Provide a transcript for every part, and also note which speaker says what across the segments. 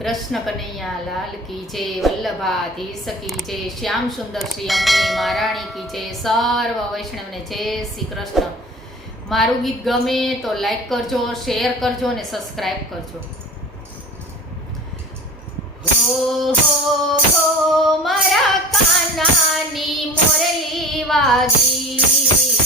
Speaker 1: કૃષ્ણ કનૈયા લાલ કી જય વલ્લભાધીશ કી જય શ્યામ સુંદર શ્રી અમ્મે મહારાણી કી જય સર્વ વૈષ્ણવને, જય શ્રી કૃષ્ણ. મારું ગીત ગમે તો લાઈક કરજો શેર કરજો અને સબસ્ક્રાઈબ કરજો. હો હો હો મારા કાનાની મોરલી વાગી.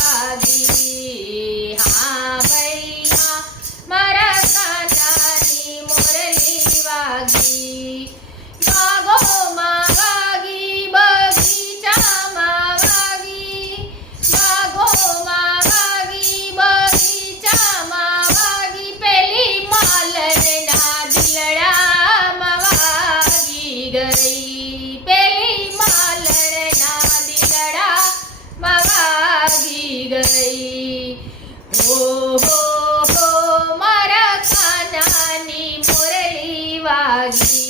Speaker 1: મોરલી ગઈ. હો હો મારા કાનાની મોરલી વાગી.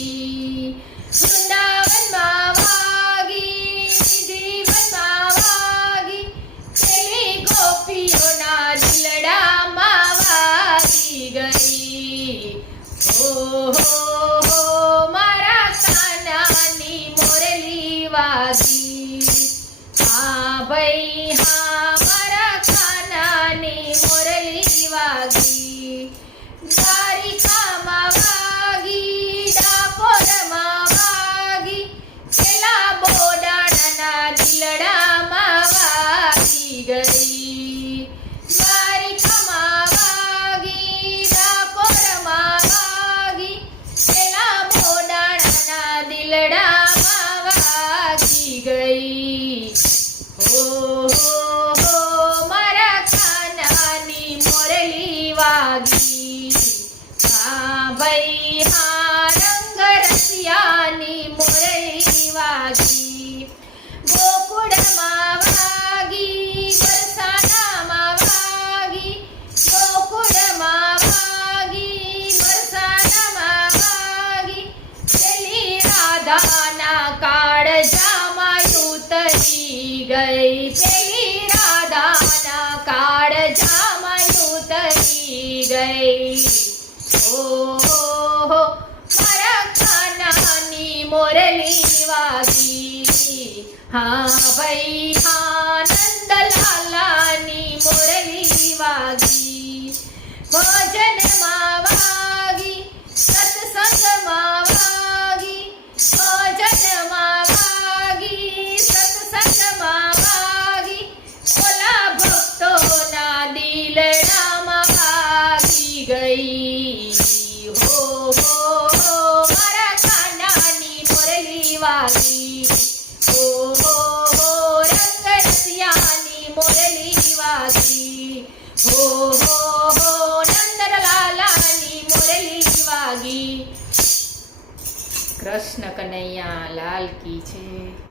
Speaker 1: ગોપીઓના દિલડામાં વાગી ગઈ હો હો હો મારા કાનાની મોરલી વાગી હા ભાઈ હા મારા કાનાની મોરલી વાગી દ્વારિકામાં વાગી ડાકોરમાં વાગી ગઈ હો હો હો મારા કાનાની મોરલી વાગી હા ભાઈ હા રંગ રસિયાની મોરલી વાગી ગઈ પેલી રાધાના કાળજામાં ઉતરી ગઈ ઓહો મારા કાનાની મોરલી વાગી હા ભાઈ હા નંદલાલાની મોરલી વાગી ભજનમાં વાગી દિલડામાં વાગી ગઈ હો હો મારા કાનાની મોરલી વાગી. હો હો વાગી હો હો હો નંદલાલાની મોરલી વાગી. કૃષ્ણ કનૈયા, લાલ કી છે.